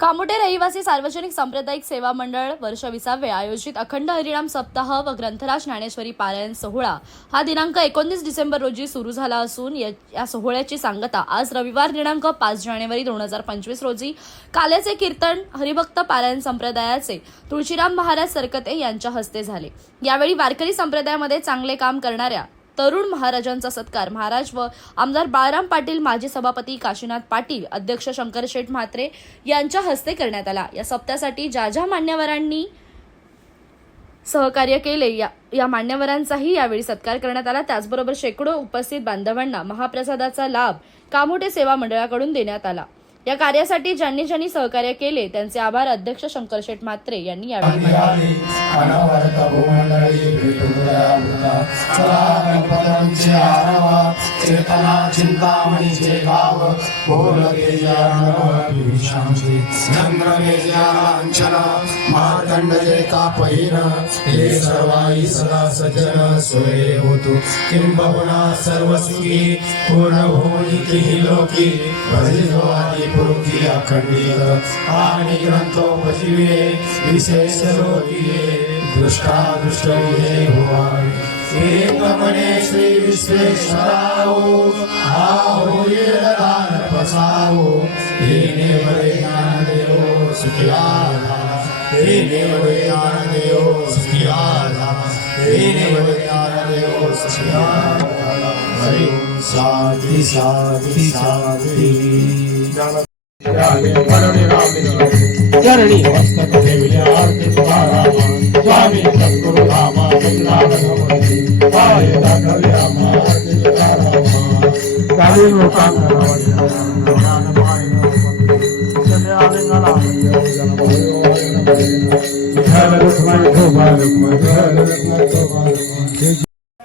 कामोटे रहिवासी सार्वजनिक सांप्रदायिक सेवा मंडळ वर्ष विसावे आयोजित अखंड हरिणाम सप्ताह व ग्रंथराज ज्ञानेश्वरी पारायण सोहळा. हा दिनांक एकोणीस डिसेंबर रोजी सुरू झाला असून या या सोहळ्याची सांगता आज रविवार दिनांक पाच जानेवारी दोन हजार पंचवीस रोजी काल्याचे कीर्तन हरिभक्त पारायण संप्रदायाचे तुळशीराम महाराज सरकते यांच्या हस्ते झाले. यावेळी वारकरी संप्रदायामध्ये चांगले काम करणाऱ्या तरुण महाराजांचा सत्कार. महाराज व आमदार बाळराम पाटील माजी सभापती काशीनाथ पाटील अध्यक्ष शंकर शेठ म्हात्रे यांच्या हस्ते करण्यात आला. या सप्त्यासाठी ज्या ज्या मान्यवरांनी सहकार्य केले या या मान्यवरांचाही यावेळी सत्कार करण्यात आला. त्याचबरोबर शेकडो उपस्थित बांधवांना महाप्रसादाचा लाभ कामोटे सेवा मंडळाकडून देण्यात आला. या कार्यासाठी ज्यांनी ज्यांनी सहकार्य केले त्यांचे आभार अध्यक्ष शंकर शेठ म्हात्रे यांनी यावेळी मानले. आली चिंतामणी जे भाव भोल गणपतींचे आरावा चेतना चिंतामणीचे जे बोल शांती तापहीन हे सर्वाई सदा सज्जन सोये होतो किंबहुना सर्व सुखी पूर्ण भूमिकी लोकी भजितो आदी पूर्ती अखंडित आणि ग्रंथोपजीवे विशेष रोगी दृष्टा दृष्टये भुवाई एक म्हणे श्री विश्वेश्वराओ आहो येल पसाओ हे नेवरे ज्ञानदेव हे नेवरे ज्ञान देव हे नेवरे हरि ओम साधि साधि साधि। चरणी हस्तक देविया आरती स्वामी सद्गुरु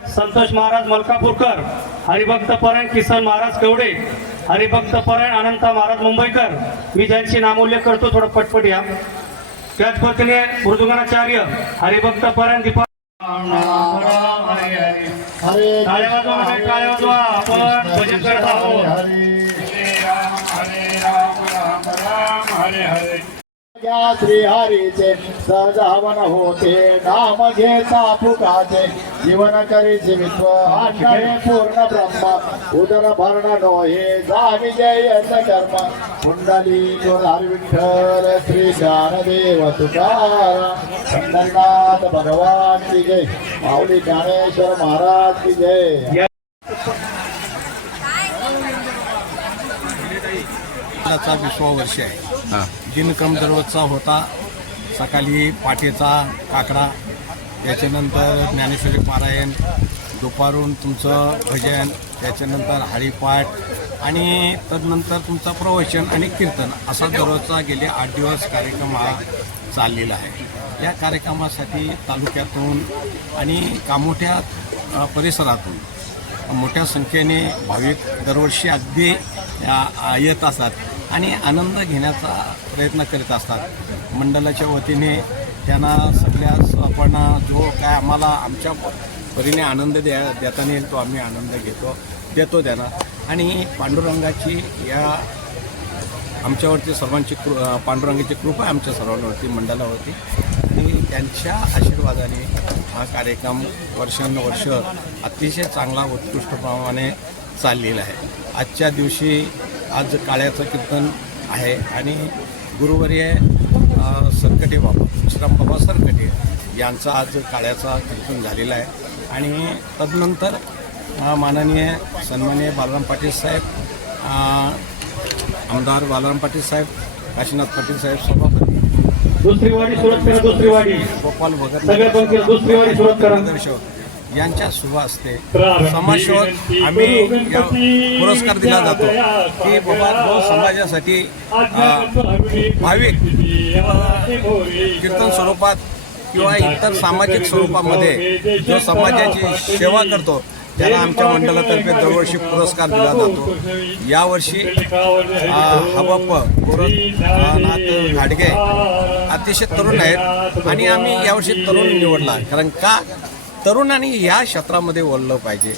संतोष महाराज मलकापूरकर हरिभक्त परायण किसन महाराज कवडे हरिभक्त परायण अनंता महाराज मुंबईकर. मी ज्यांची नामोल्लेख करतो थोडं पटपट या. त्याच पत्नी मृदुंगनाचार्य हरिभक्त परायण दीपा हरे टाळ्या वाजवा मंडळी, टाळ्या या सहज हवन होते नाम घेता फुकाचे जीवन करीचे विश्व आठवणे पूर्ण ब्रह्म उदर भरण नोहे जा विजय कर्म कुंडली हरी विठ्ठल श्री ज्ञानदेव तुकारा पंढरनाथ भगवान की जय माऊली ज्ञानेश्वर महाराज की जय. चा विश्वा वर्ष आहे. दिनक्रम दररोजचा होता. सकाळी पाटेचा काकडा त्याच्यानंतर ज्ञानेश्वरी पारायण दुपारून तुमचं भजन त्याच्यानंतर हरिपाठ आणि तदनंतर तुमचं प्रवचन आणि कीर्तन असा दररोजचा गेले आठ दिवस कार्यक्रम हा चाललेला आहे. या कार्यक्रमासाठी तालुक्यातून आणि कामोठ्या परिसरातून मोठ्या संख्येने भाविक दरवर्षी अगदी येत असतात आणि आनंद घेण्याचा प्रयत्न करीत असतात. मंडळाच्या वतीने त्यांना सगळ्याच आपण जो काय आम्हाला आमच्या परीने आनंद द्या देता येईल तो आम्ही आनंद घेतो देतो त्यांना. आणि पांडुरंगाची या आमच्यावरती सर्वांची कृ पांडुरंगाची कृपा आमच्या सर्वांवरती मंडळावरती. त्यांच्या आशीर्वादाने हा कार्यक्रम वर्षानुवर्ष अतिशय चांगला उत्कृष्टप्रमाणे चाललेला आहे. आजच्या दिवशी आज काळ्याचं कीर्तन आहे आणि गुरुवर्य सरकटे बाबा विश्राम बाबा सरकटे यांचा आज काळ्याचा कीर्तन झालेला आहे. आणि तदनंतर माननीय सन्माननीय बालराम पाटील साहेब आमदार बालराम पाटील साहेब काशीनाथ पाटील साहेब दुसरी वाडी सुरत करा दुसरी वाडी गोपाल भगत सगळ्या पंक्तीला दुसरी वाडी सुरत करा. दर्शक यांच्या शुभ असते. समाजसेवक आम्ही या पुरस्कार दिला जातो. की बाबा जो समाजासाठी भाविक कीर्तन स्वरूपात किंवा इतर सामाजिक स्वरूपामध्ये जो समाजाची सेवा करतो त्याला आमच्या मंडळातर्फे दरवर्षी पुरस्कार दिला जातो. यावर्षी आ, हबप्प गोरखनाथ घाडगे अतिशय तरुण आहेत आणि आम्ही यावर्षी तरुण निवडला कारण का? तरुणांनी या क्षेत्रामध्ये वळलं पाहिजे.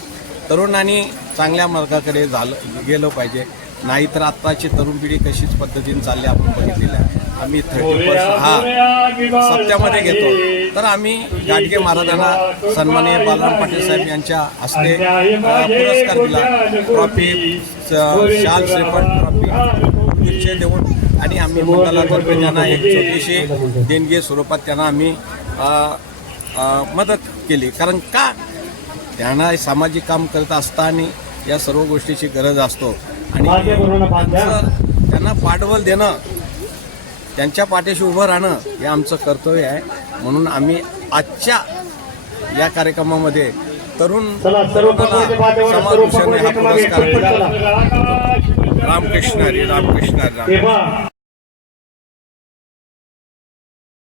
तरुणांनी चांगल्या मार्गाकडे झालं गेलं पाहिजे. नाहीतर आत्ताची तरुण पिढी कशीच पद्धतीने चालली आपण बघितलेली आहे आम्ही थर्टी पर्सेंट हा सप्त्यामध्ये घेतो. तर आम्ही गाडगे महाराजांना सन्माननीय बालराम पाटील साहेब यांच्या हस्ते पुरस्कार दिला. ट्रॉफी शाल श्रीफळ ट्रॉफी गुच्छ देऊन आणि आम्ही मंडळातर्फे त्यांना एक छोटीशी देणगी स्वरूपात त्यांना आम्ही मदत केली. कारण का? त्यांना सामाजिक काम करत असताना या सर्व गोष्टीची गरज असतो. आणि त्यांना पाठबळ देणं त्यांच्या पाठीशी उभं राहणं हे आमचं कर्तव्य आहे म्हणून आम्ही आजच्या या कार्यक्रमामध्ये तरुण हा पुरस्कार रामकृष्ण हरी रामकृष्ण हरी राम